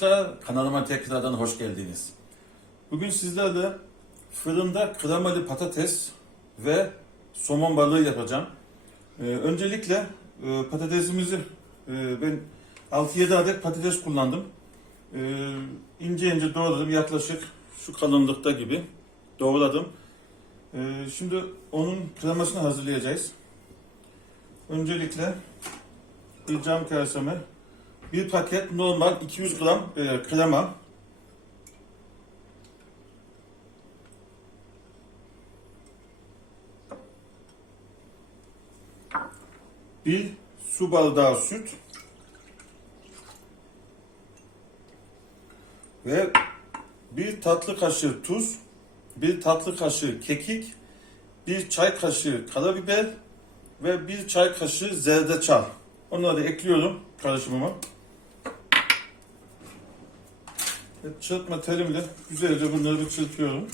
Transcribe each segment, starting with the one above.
Kanalıma tekrardan hoş geldiniz. Bugün sizlerle fırında kremalı patates ve somon balığı yapacağım. Ee, öncelikle e, patatesimizi e, ben 6-7 adet patates kullandım. Ee, ince ince doğradım yaklaşık şu kalınlıkta gibi doğradım. Ee, şimdi onun kremasını hazırlayacağız. Öncelikle bir cam kaseme bir paket normal 200 gram e, krema. Bir su bardağı süt. Ve bir tatlı kaşığı tuz, bir tatlı kaşığı kekik, bir çay kaşığı karabiber ve bir çay kaşığı zerdeçal. Onları ekliyorum karışımıma. Ve çırpma terimle güzelce bunları çırpıyorum.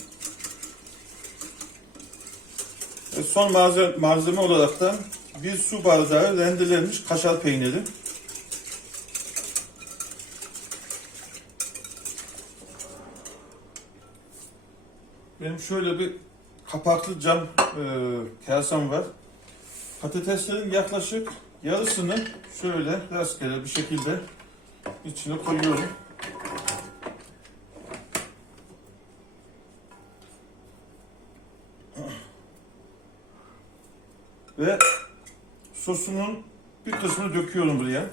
Ve son malzeme, malzeme olarak da bir su bardağı rendelenmiş kaşar peyniri. Benim şöyle bir kapaklı cam e, kasem var. Patateslerin yaklaşık yarısını şöyle rastgele bir şekilde içine koyuyorum. Ve sosunun bir kısmını döküyorum buraya.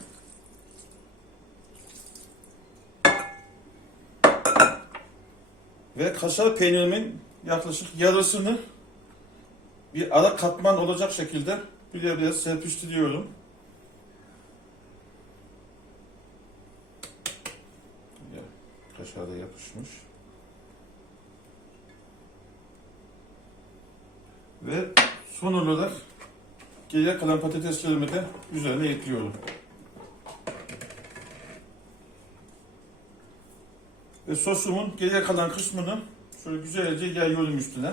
Ve kaşar peynirimin yaklaşık yarısını bir ara katman olacak şekilde buraya biraz serpiştiriyorum. Kaşar da yapışmış. Ve son olarak geriye kalan patateslerimi de üzerine ekliyorum. Ve sosumun geriye kalan kısmını şöyle güzelce yayıyorum üstüne.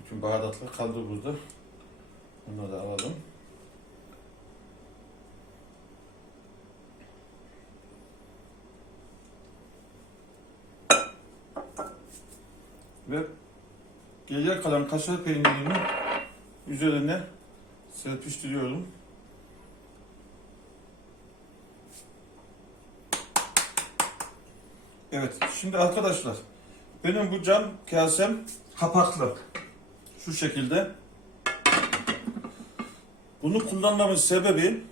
Bütün baharatlar kaldı burada. Bunları da alalım. Ve geriye kalan kaşar peynirini üzerine serpiştiriyorum. Evet, şimdi arkadaşlar benim bu cam kasem kapaklı. Şu şekilde. Bunu kullanmamın sebebi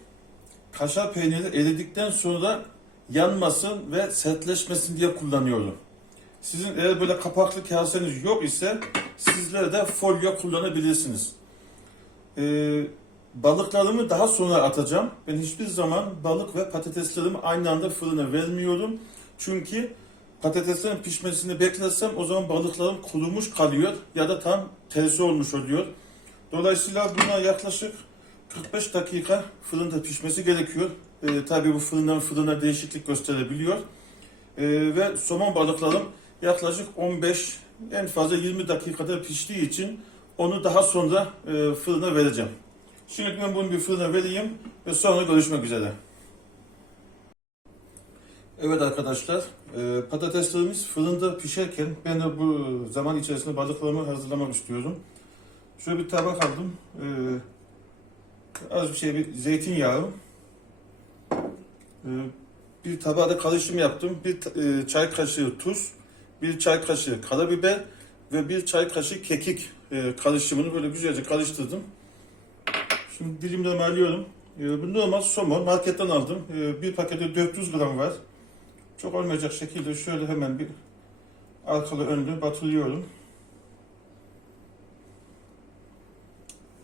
kaşar peyniri eridikten sonra yanmasın ve sertleşmesin diye kullanıyorum. Sizin eğer böyle kapaklı kaseniz yok ise sizler de folyo kullanabilirsiniz. Ee, balıklarımı daha sonra atacağım. Ben hiçbir zaman balık ve patateslerimi aynı anda fırına vermiyorum. Çünkü patateslerin pişmesini beklersem o zaman balıklarım kurumuş kalıyor ya da tam tersi olmuş oluyor. Dolayısıyla buna yaklaşık 45 dakika fırında pişmesi gerekiyor. Ee, tabii bu fırından fırına değişiklik gösterebiliyor. Ee, ve somon balıklarım yaklaşık 15 en fazla 20 dakikada piştiği için onu daha sonra e, fırına vereceğim. Şimdi ben bunu bir fırına vereyim ve sonra görüşmek üzere. Evet arkadaşlar, e, patateslerimiz fırında pişerken ben de bu zaman içerisinde balıklarımı hazırlamak istiyorum. Şöyle bir tabak aldım. E, az bir şey bir zeytinyağı. E, bir tabağa da karışım yaptım. Bir e, çay kaşığı tuz, bir çay kaşığı karabiber ve bir çay kaşığı kekik e, karışımını böyle güzelce karıştırdım. Şimdi dilimlerimi alıyorum. E, bu normal somon marketten aldım. E, bir pakette 400 gram var. Çok olmayacak şekilde şöyle hemen bir arkalı önlü batırıyorum.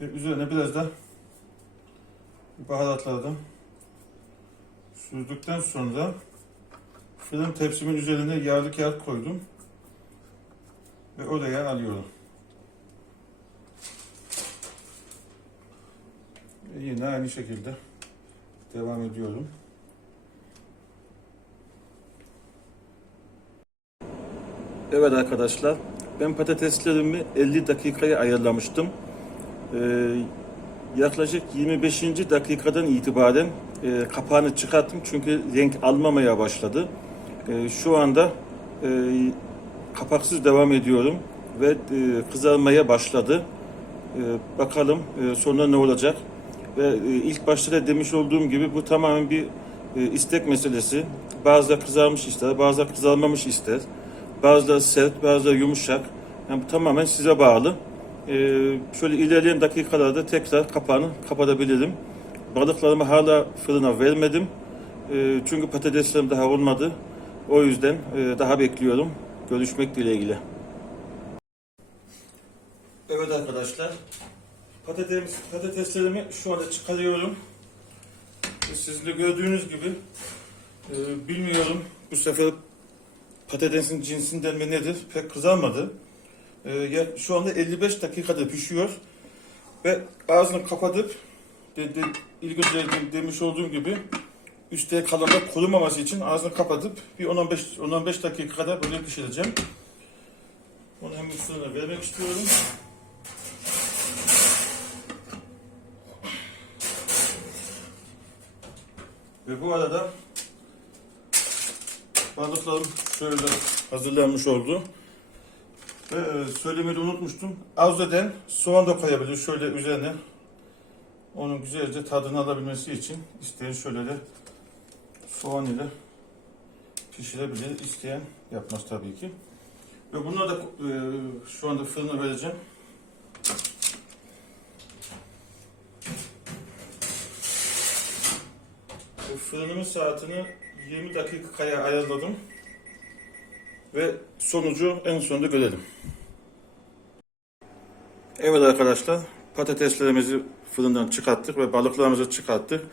Ve üzerine biraz da baharatlardan sürdükten sonra fırın tepsimin üzerine yağlı kağıt koydum ve oraya alıyorum. Ve yine aynı şekilde devam ediyorum. Evet arkadaşlar, ben patateslerimi 50 dakikaya ayarlamıştım. Ee, Yaklaşık 25. dakikadan itibaren e, kapağını çıkarttım çünkü renk almamaya başladı. E, şu anda e, kapaksız devam ediyorum ve e, kızarmaya başladı. E, bakalım e, sonra ne olacak? Ve e, ilk başta da demiş olduğum gibi bu tamamen bir e, istek meselesi. Bazıları kızarmış ister, bazıları kızarmamış ister. Bazıları sert, bazıları yumuşak. Yani bu tamamen size bağlı. E, şöyle ilerleyen dakikalarda tekrar kapağını kapatabilirim. Balıklarımı hala fırına vermedim. E, çünkü patateslerim daha olmadı. O yüzden e, daha bekliyorum. Görüşmek dileğiyle. Evet arkadaşlar. Patates, patateslerimi şu anda çıkarıyorum. Sizin de gördüğünüz gibi e, bilmiyorum bu sefer patatesin cinsinden mi nedir pek kızarmadı. E, şu anda 55 dakikada pişiyor. Ve ağzını kapatıp de, ilk önce de- demiş olduğum gibi üstte kalanlar kurumaması için ağzını kapatıp bir 10-15 10-15 dakika kadar böyle pişireceğim. Onu hem fırına vermek istiyorum. Ve bu arada balıklarım şöyle hazırlanmış oldu. Ve e, söylemeyi unutmuştum. Arzeden soğan da koyabilir şöyle üzerine. Onun güzelce tadını alabilmesi için isteyen şöyle de soğan ile pişirebilir. İsteyen yapmaz tabii ki. Ve bunları da e, şu anda fırına vereceğim. Ve Fırınımın saatini 20 dakikaya ayarladım. Ve sonucu en sonunda görelim. Evet arkadaşlar, patateslerimizi fırından çıkarttık ve balıklarımızı çıkarttık.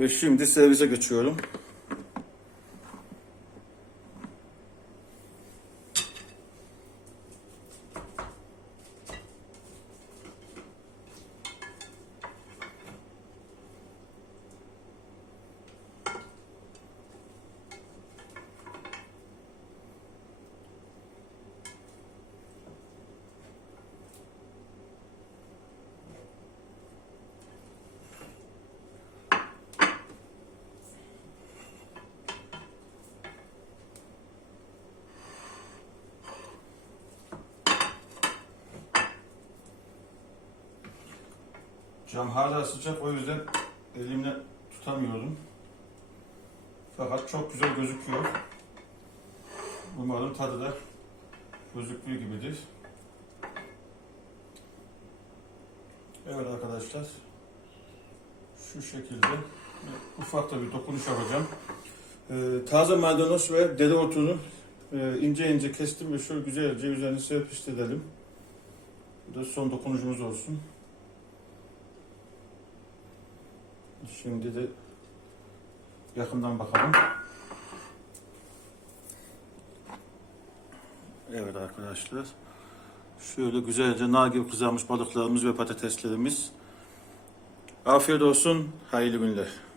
Ve şimdi servise geçiyorum. Cam hala sıcak o yüzden elimle tutamıyorum. Fakat çok güzel gözüküyor. Umarım tadı da gözüktüğü gibidir. Evet arkadaşlar. Şu şekilde ufak da bir dokunuş yapacağım. Ee, taze maydanoz ve dereotunu e, ince ince kestim ve şöyle güzelce üzerine serpiştirelim. Bu da son dokunuşumuz olsun. Şimdi de yakından bakalım. Evet arkadaşlar. Şöyle güzelce nar gibi kızarmış balıklarımız ve patateslerimiz. Afiyet olsun, hayırlı günler.